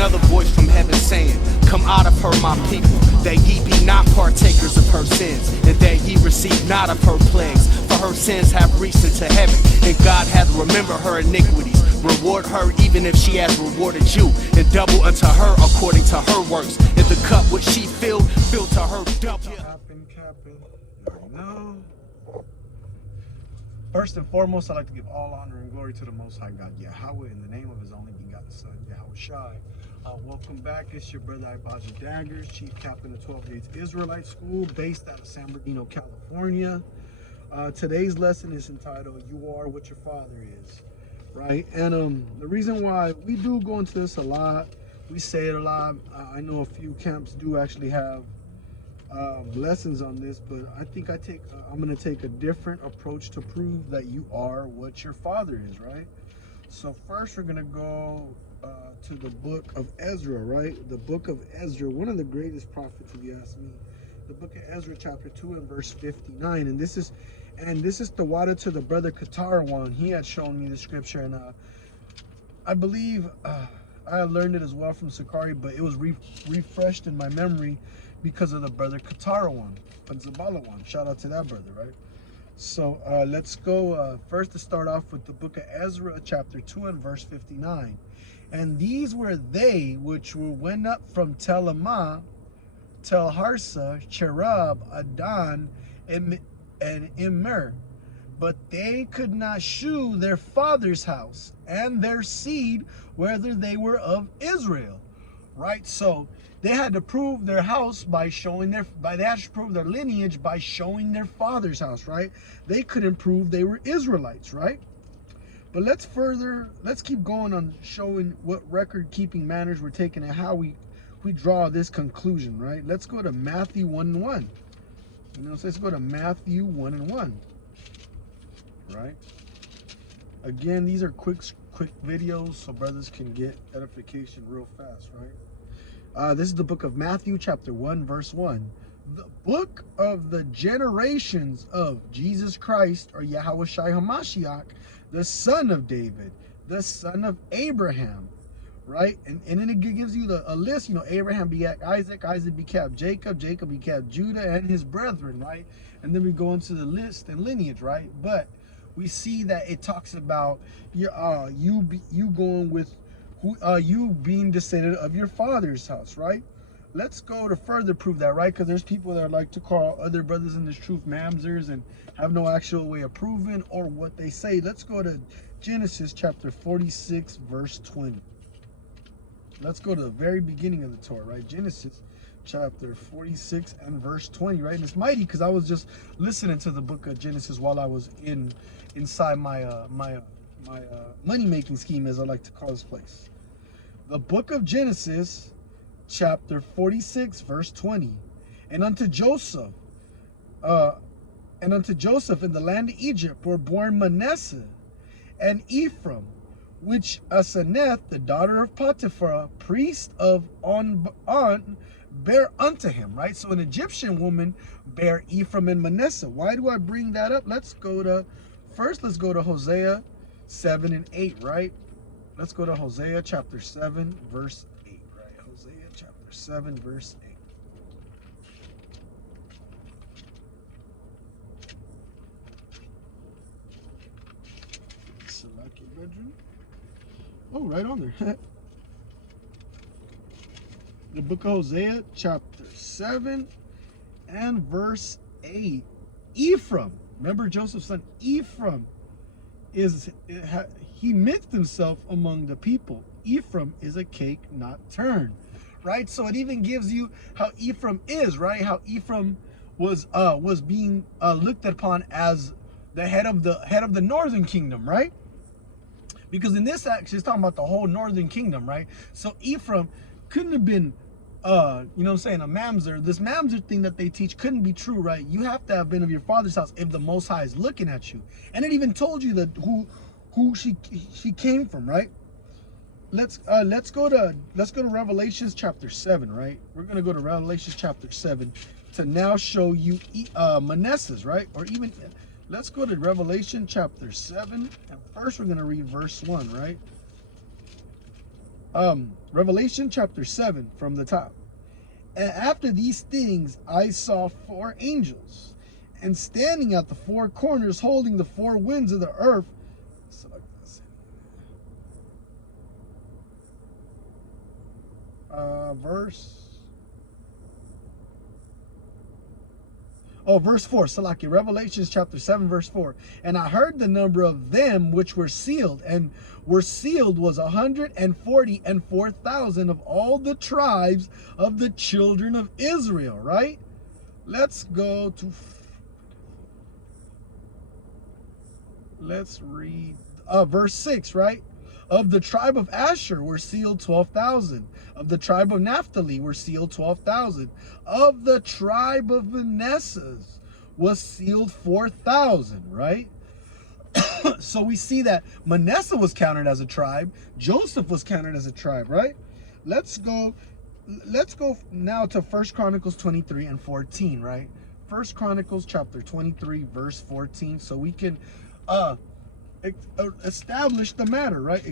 another voice from heaven saying, come out of her, my people, that ye be not partakers of her sins, and that ye receive not of her plagues. For her sins have reached into heaven, and God hath remembered her iniquities. Reward her even if she has rewarded you, and double unto her according to her works. And the cup which she filled to her double. Capping. You already know. First and foremost, I'd like to give all honor and glory to the Most High God, YHWH, in the name of His only begotten Son, YHWH. Welcome back. It's your brother IBADYAH Dagrz, Chief Captain of 12th Gates Israelite School, based out of San Bernardino, California. Today's lesson is entitled, You Are What Your Father Is. Right? And the reason why we do go into this a lot, we say it a lot. I know a few camps do actually have lessons on this, but I think I'm going to take a different approach to prove that you are what your father is, right? So first we're going to go to the book of Ezra, right? The book of Ezra, one of the greatest prophets, if you ask me. The book of Ezra, chapter 2 and verse 59. And this is the water to the brother Qatar. He had shown me the scripture, and I believe I learned it as well from Sakari, but it was refreshed in my memory because of the brother Qatar Panzabala. Shout out to that brother, right? So let's go first to start off with the book of Ezra, chapter 2 and verse 59. And these were they which went up from Telamah, Tel Harsa, Cherub, Adon, and Immer, but they could not shew their father's house and their seed, whether they were of Israel. Right? So they had to prove their house by showing they had to prove their lineage by showing their father's house, right? They couldn't prove they were Israelites, right? But let's keep going on showing what record-keeping manners we're taking and how we draw this conclusion, right? Let's go to Matthew 1:1. So let's go to Matthew 1:1. Right? Again, these are quick videos so brothers can get edification real fast, right? This is the book of Matthew, chapter 1, verse 1. The book of the generations of Jesus Christ, or YHWH HaMashiach, the son of David, the son of Abraham. Right? And then it gives you a list. Abraham begat Isaac, Isaac begat Jacob, Jacob begat Judah and his brethren, right? And then we go into the list and lineage, right? But we see that it talks about you going with you being descendant of your father's house, right? Let's go to further prove that, right? Because there's people that like to call other brothers in this truth mamzers and have no actual way of proving or what they say. Let's go to Genesis chapter 46, verse 20. Let's go to the very beginning of the Torah, right? Genesis chapter 46 and verse 20, right? And it's mighty because I was just listening to the book of Genesis while I was inside my money-making scheme, as I like to call this place. The book of Genesis chapter 46, verse 20. And unto Joseph in the land of Egypt were born Manasseh and Ephraim, which Asenath, the daughter of Potiphar, priest of On, bare unto him, right? So an Egyptian woman bare Ephraim and Manasseh. Why do I bring that up? Let's go to Hosea 7 and 8, right? Let's go to Hosea chapter 7, verse 8, right? Hosea chapter 7, verse 8. Select your bedroom. Oh, right on there. The book of Hosea, chapter 7 and verse 8. Ephraim, remember Joseph's son Ephraim, he mixed himself among the people. Ephraim is a cake not turned, right? So it even gives you how Ephraim is, right? How Ephraim was being looked upon as the head of the northern kingdom, right? Because in this actually it's talking about the whole northern kingdom, right? So Ephraim couldn't have been a mamzer. This mamzer thing that they teach couldn't be true, right? You have to have been of your father's house if the Most High is looking at you. And it even told you that who she came from, right? Let's go to Revelations chapter 7, right? We're gonna go to Revelations chapter 7 to now show you Manasseh's, right? Or even let's go to Revelation chapter 7, and first we're gonna read verse 1, right? Revelation chapter 7 from the top. And after these things, I saw 4 angels, and standing at the 4 corners, holding the 4 winds of the earth. Verse 4, Salaki, Revelations chapter 7, verse 4. And I heard the number of them which were sealed, and were sealed was 144,000 of all the tribes of the children of Israel, right? Let's go to, let's read verse 6, right? Of the tribe of Asher were sealed 12,000. Of the tribe of Naphtali were sealed 12,000. Of the tribe of Manasseh was sealed 4,000, right? So we see that Manasseh was counted as a tribe. Joseph was counted as a tribe, right? Let's go now to 1 Chronicles 23 and 14, right? 1 Chronicles chapter 23, verse 14, so we can establish the matter, right?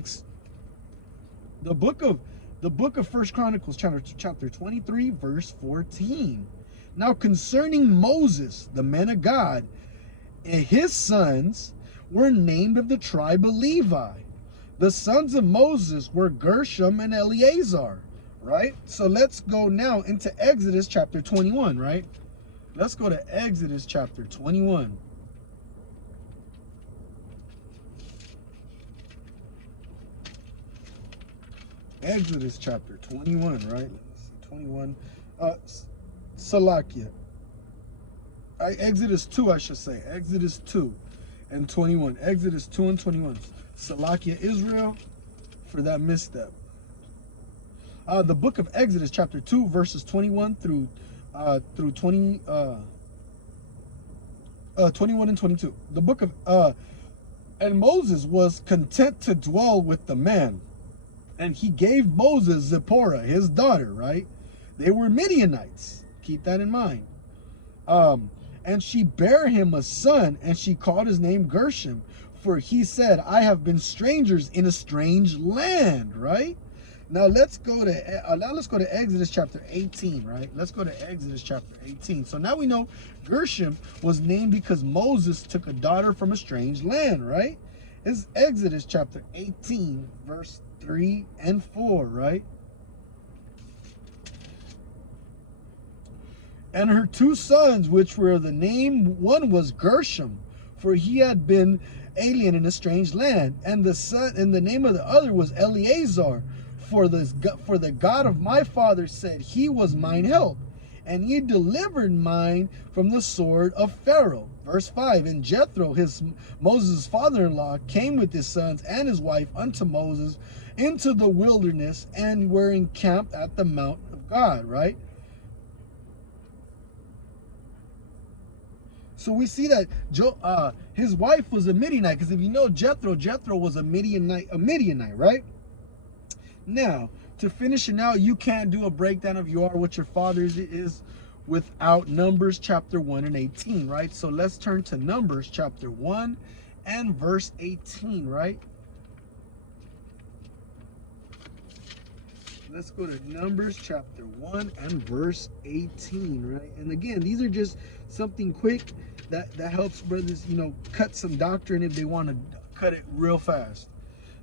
The book of 1 Chronicles chapter 23, verse 14. Now concerning Moses, the man of God, and his sons were named of the tribe of Levi. The sons of Moses were Gershom and Eleazar, right? So let's go now into Exodus chapter 21, right? Let's go to Exodus chapter 21. Exodus chapter 21, right? Let's see, 21. Salakia. Exodus 2, I should say. Exodus 2 and 21. Exodus 2 and 21. Salakia, Israel, for that misstep. The book of Exodus chapter 2, verses 21 through 21 and 22. The book of and Moses was content to dwell with the man, and he gave Moses Zipporah, his daughter, right? They were Midianites. Keep that in mind. And she bare him a son, and she called his name Gershom, for he said, I have been strangers in a strange land, right? Now let's go to Exodus chapter 18, right? Let's go to Exodus chapter 18. So now we know Gershom was named because Moses took a daughter from a strange land, right? It's Exodus chapter 18, verse 3 and 4, right? And her 2 sons, which were the name, one was Gershom, for he had been alien in a strange land, and the name of the other was Eleazar, for the God of my father said, he was mine help, and he delivered mine from the sword of Pharaoh. Verse 5, and Jethro, Moses' father-in-law, came with his sons and his wife unto Moses into the wilderness, and were encamped at the mount of God, right? So we see that his wife was a Midianite, because if you know Jethro was a Midianite, right? Now, to finish it out, you can't do a breakdown of you are what your father is without Numbers chapter 1 and 18, right? So let's turn to Numbers chapter 1 and verse 18, right? Let's go to Numbers chapter 1 and verse 18, right? And again, these are just something quick that helps brothers, cut some doctrine if they want to cut it real fast.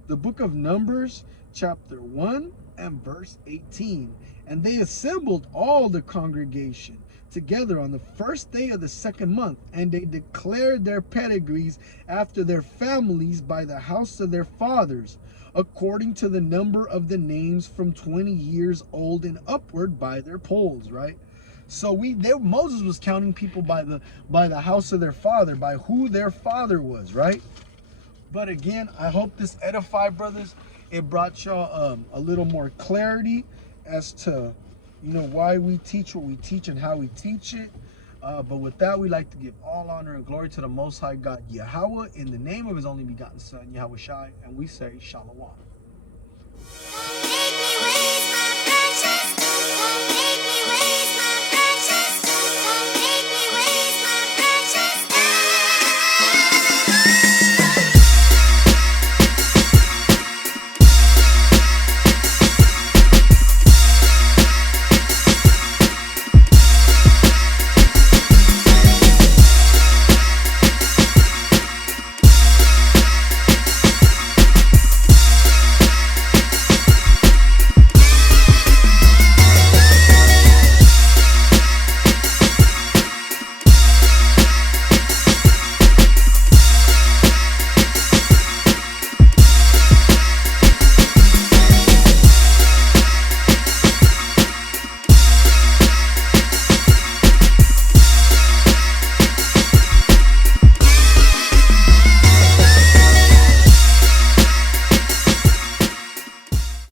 The book of Numbers chapter 1 and verse 18. And they assembled all the congregation together on the first day of the 2nd month, and they declared their pedigrees after their families by the house of their fathers, according to the number of the names from 20 years old and upward by their polls, right? So Moses was counting people by the house of their father, by who their father was, right? But again, I hope this edified, brothers. It brought y'all a little more clarity as to why we teach what we teach and how we teach it. But with that, we like to give all honor and glory to the Most High God, Yahweh, in the name of his only begotten Son, YHWH, and we say Shalom.